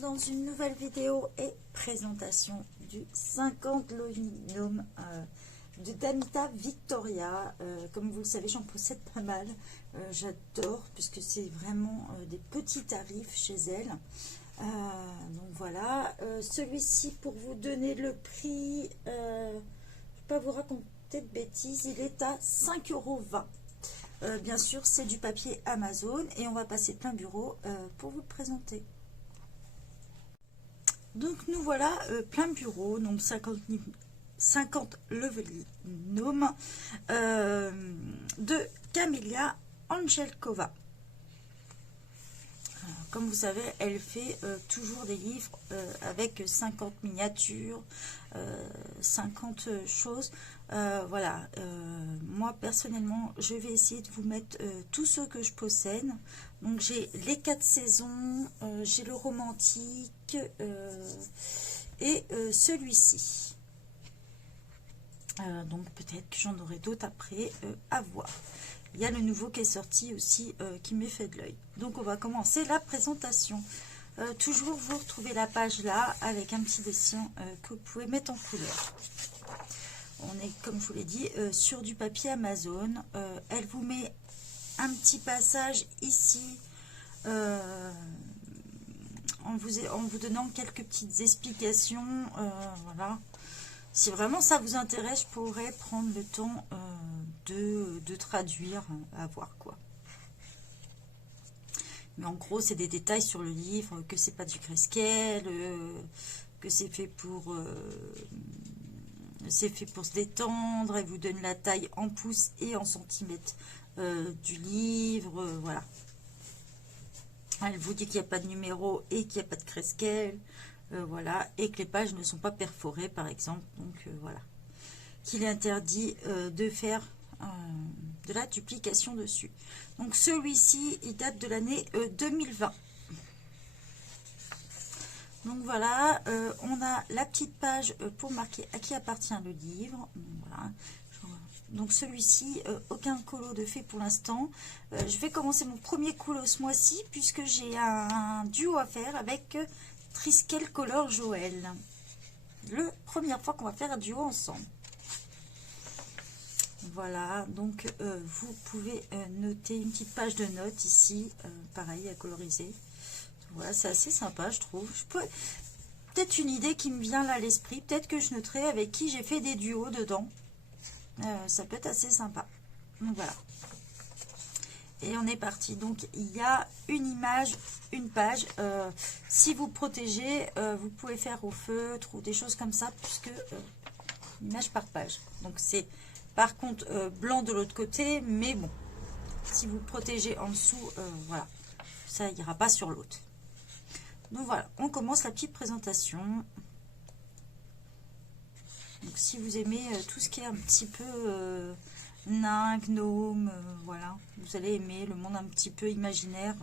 dans une nouvelle vidéo et présentation du 50 Lovinum de Danita Victoria. Comme vous le savez, j'en possède pas mal. J'adore puisque c'est vraiment des petits tarifs chez elle. Donc voilà, celui-ci, pour vous donner le prix, je ne vais pas vous raconter de bêtises, il est à 5,20 €. Bien sûr, c'est du papier Amazon et on va passer plein bureau pour vous le présenter. Donc nous voilà plein bureau, donc 50 Lovinum de Camélia Angelkova. Comme vous savez, elle fait toujours des livres avec 50 miniatures, 50 choses. Voilà, moi personnellement, je vais essayer de vous mettre tous ceux que je possède. Donc j'ai les 4 saisons, j'ai le romantique et celui-ci. Donc peut-être que j'en aurai d'autres après à voir. Il y a le nouveau qui est sorti aussi qui m'est fait de l'œil. Donc on va commencer la présentation. Toujours vous retrouvez la page là avec un petit dessin que vous pouvez mettre en couleur. On est, comme je vous l'ai dit, sur du papier Amazon. Elle vous met un petit passage ici en vous donnant quelques petites explications. Voilà. Si vraiment ça vous intéresse, je pourrais prendre le temps de traduire, à voir quoi. Mais en gros, c'est des détails sur le livre, que c'est pas du grayscale, que c'est fait pour se détendre. Elle vous donne la taille en pouces et en centimètres du livre, voilà. Elle vous dit qu'il n'y a pas de numéro et qu'il n'y a pas de grayscale. Voilà, et que les pages ne sont pas perforées par exemple, donc voilà, qu'il est interdit de faire de la duplication dessus. Donc celui-ci il date de l'année 2020. Donc voilà, on a la petite page pour marquer à qui appartient le livre. Voilà. Donc celui-ci, aucun colo de fait pour l'instant. Je vais commencer mon premier colo ce mois-ci puisque j'ai un duo à faire avec Triskel Color Joël. La première fois qu'on va faire un duo ensemble. Voilà, donc vous pouvez noter une petite page de notes ici, pareil à coloriser. Voilà, c'est assez sympa, je trouve. Peut-être une idée qui me vient là à l'esprit, peut-être que je noterai avec qui j'ai fait des duos dedans. Ça peut être assez sympa. Donc voilà. Et on est parti. Donc il y a une image, une page. Si vous protégez, vous pouvez faire au feutre ou des choses comme ça, puisque image par page. Donc c'est par contre blanc de l'autre côté, mais bon, si vous protégez en dessous, voilà, ça ira pas sur l'autre. Donc voilà, on commence la petite présentation. Donc si vous aimez tout ce qui est un petit peu nain, gnome, voilà, vous allez aimer le monde un petit peu imaginaire.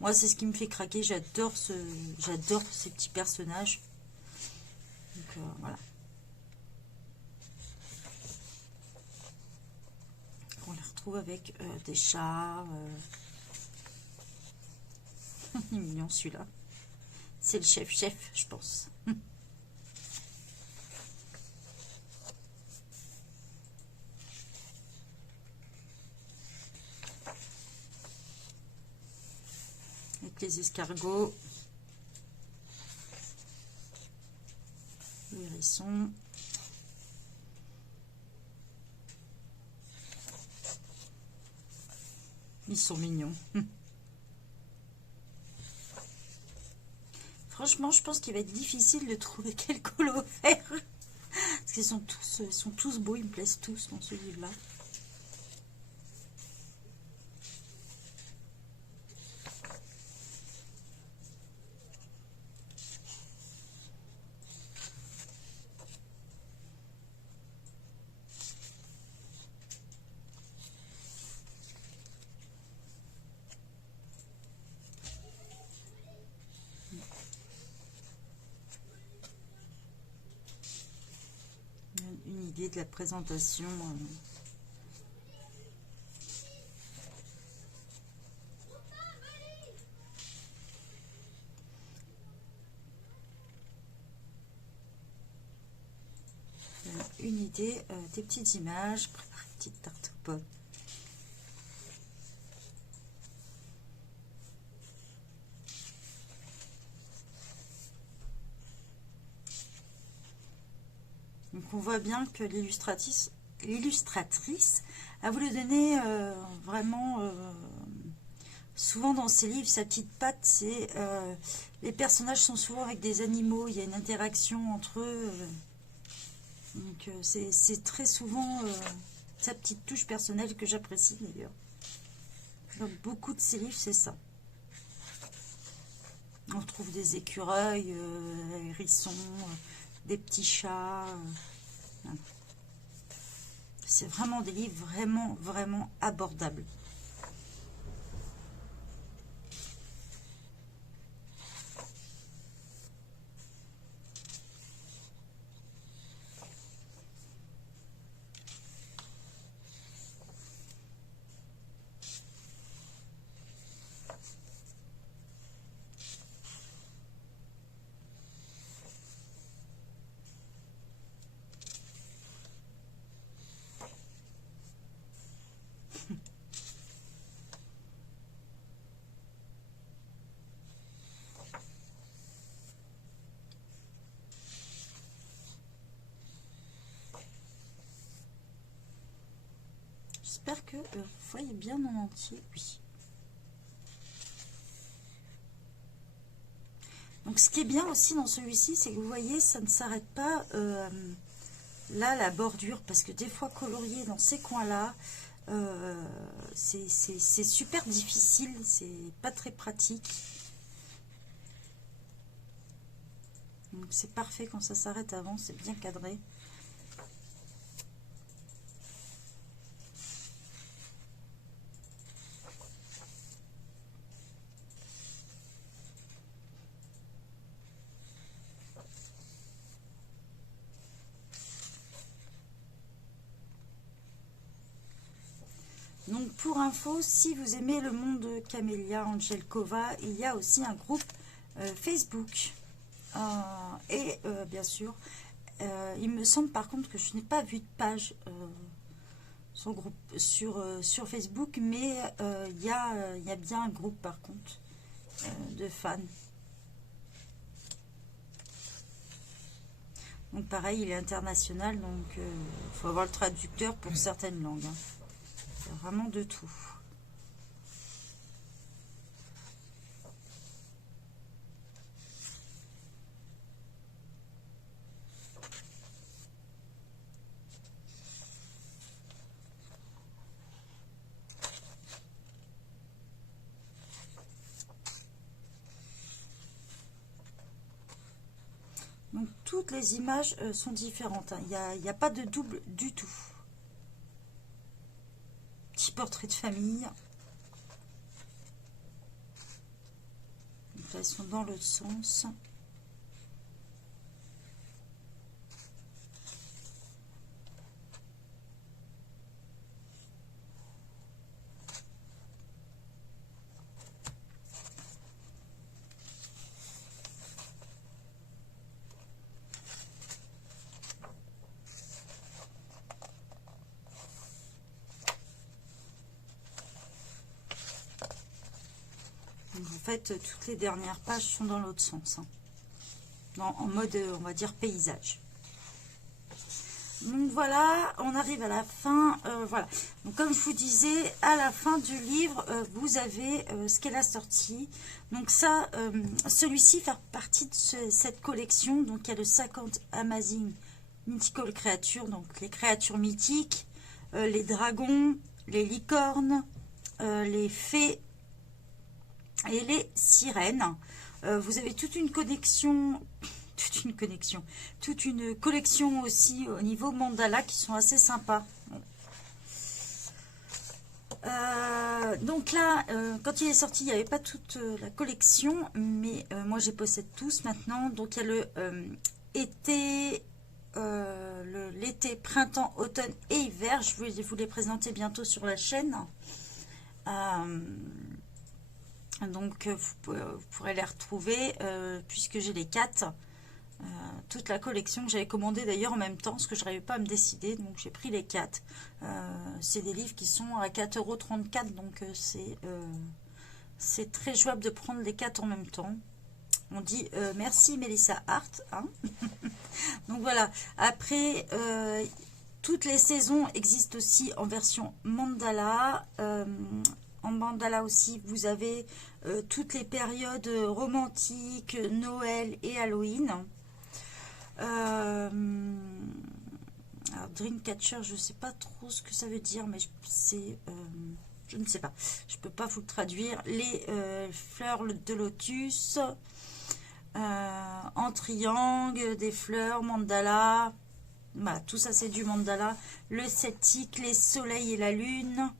Moi, c'est ce qui me fait craquer. J'adore ces petits personnages. Donc voilà. On les retrouve avec des chats. Il est mignon celui-là. C'est le chef, je pense. Avec les escargots, le hérisson, ils sont mignons. Franchement, je pense qu'il va être difficile de trouver quel colo faire, parce qu'ils sont tous beaux, ils me plaisent tous dans ce livre-là. Une idée de la présentation. des petites images, préparer une petite tarte aux pommes. Donc on voit bien que l'illustratrice a voulu donner vraiment, souvent dans ses livres, sa petite patte, c'est les personnages sont souvent avec des animaux, il y a une interaction entre eux, donc c'est très souvent sa petite touche personnelle que j'apprécie d'ailleurs. Dans beaucoup de ses livres, c'est ça. On retrouve des écureuils, hérissons, des petits chats. C'est vraiment des livres vraiment abordables. J'espère que vous voyez bien en entier. Oui. Donc ce qui est bien aussi dans celui-ci, c'est que vous voyez, ça ne s'arrête pas là, la bordure, parce que des fois colorier dans ces coins-là, c'est super difficile, c'est pas très pratique. Donc c'est parfait quand ça s'arrête avant, c'est bien cadré. Donc pour info, si vous aimez le monde de Camélia Angelkova, il y a aussi un groupe Facebook. Bien sûr, il me semble par contre que je n'ai pas vu de page sur Facebook, mais il y a bien un groupe par contre de fans. Donc pareil, il est international, donc il faut avoir le traducteur pour certaines langues. Hein. Vraiment de tout. Donc toutes les images sont différentes. Hein. Il n'y a pas de double du tout. Petit portrait de famille. Donc là, elles sont dans l'autre sens. En fait, toutes les dernières pages sont dans l'autre sens. Hein. En mode, on va dire, paysage. Donc voilà, on arrive à la fin. Voilà. Donc comme je vous disais, à la fin du livre, vous avez ce qu'elle a sorti. Donc ça, celui-ci fait partie de cette collection. Donc il y a le 50 Amazing Mythical Creatures, donc les créatures mythiques, les dragons, les licornes, les fées et les sirènes. Vous avez toute une collection aussi au niveau mandala qui sont assez sympas. Donc là, quand il est sorti, il n'y avait pas toute la collection, mais moi j'ai possède tous maintenant. Donc il y a le l'été, printemps, automne et hiver. Je vais vous les présenter bientôt sur la chaîne. Donc vous pourrez les retrouver puisque j'ai les 4. toute la collection que j'avais commandée d'ailleurs en même temps, parce que je n'arrivais pas à me décider, donc j'ai pris les 4. C'est des livres qui sont à 4,34 €, donc c'est très jouable de prendre les 4 en même temps. On dit merci Melissa Hart, hein. Donc voilà, après toutes les saisons existent aussi en version mandala. En mandala aussi, vous avez toutes les périodes romantiques, Noël et Halloween. Alors Dreamcatcher, je ne sais pas trop ce que ça veut dire, mais c'est... je ne sais pas, je ne peux pas vous le traduire. Les fleurs de lotus, en triangle, des fleurs, mandala. Voilà, tout ça c'est du mandala. Le sceptique, les soleils et la lune.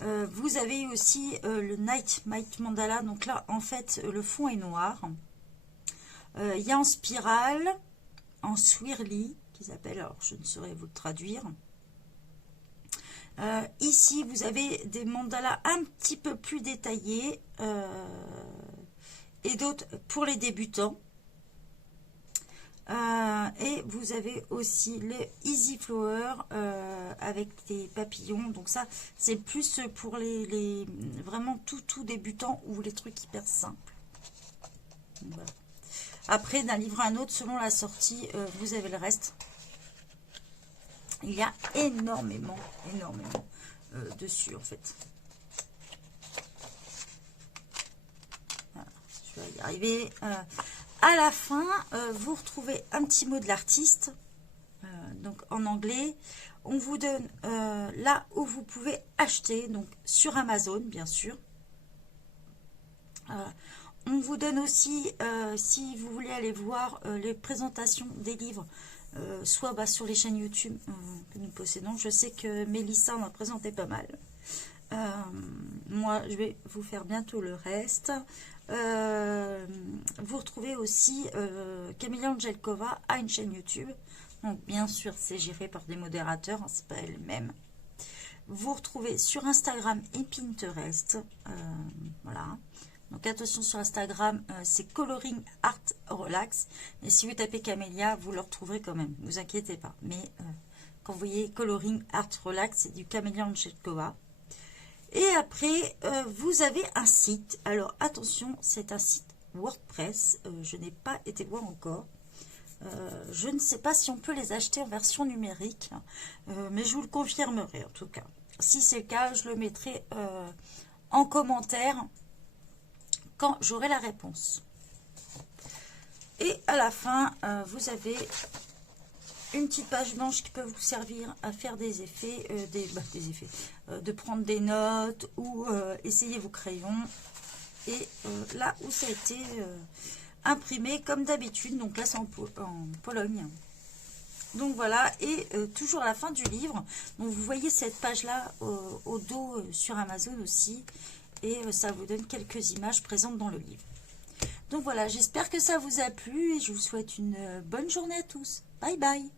Vous avez aussi le Night Mandala. Donc là, en fait, le fond est noir. Il y a en spirale, en swirly, qu'ils appellent, alors je ne saurais vous le traduire. Ici, vous avez des mandalas un petit peu plus détaillés et d'autres pour les débutants. Et vous avez aussi le Easy Flower avec des papillons. Donc ça, c'est plus pour les vraiment tout débutants ou les trucs hyper simples. Voilà. Après, d'un livre à un autre, selon la sortie, vous avez le reste. Il y a énormément dessus, en fait. Voilà, je vais y arriver. À la fin, vous retrouvez un petit mot de l'artiste, donc en anglais. On vous donne là où vous pouvez acheter, donc sur Amazon, bien sûr. On vous donne aussi, si vous voulez aller voir les présentations des livres, soit sur les chaînes YouTube que nous possédons. Je sais que Mélissa en a présenté pas mal. Moi, je vais vous faire bientôt le reste. Vous retrouvez aussi Camilla Angelkova a une chaîne YouTube. Donc, bien sûr, c'est géré par des modérateurs, hein, c'est pas elle-même. Vous retrouvez sur Instagram et Pinterest. Voilà. Donc attention, sur Instagram, c'est Coloring Art Relax. Et si vous tapez Camélia, vous le retrouverez quand même. Ne vous inquiétez pas. Mais quand vous voyez Coloring Art Relax, c'est du Camélia Angelkova. Et après, vous avez un site. Alors attention, c'est un site WordPress. Je n'ai pas été voir encore. Je ne sais pas si on peut les acheter en version numérique. Mais je vous le confirmerai en tout cas. Si c'est le cas, je le mettrai en commentaire quand j'aurai la réponse. Et à la fin, vous avez une petite page blanche qui peut vous servir à faire des effets, de prendre des notes ou essayer vos crayons. Et là où ça a été imprimé comme d'habitude, donc là c'est en Pologne. Donc voilà, et toujours à la fin du livre, donc vous voyez cette page-là au dos sur Amazon aussi. Et ça vous donne quelques images présentes dans le livre. Donc voilà, j'espère que ça vous a plu et je vous souhaite une bonne journée à tous. Bye bye.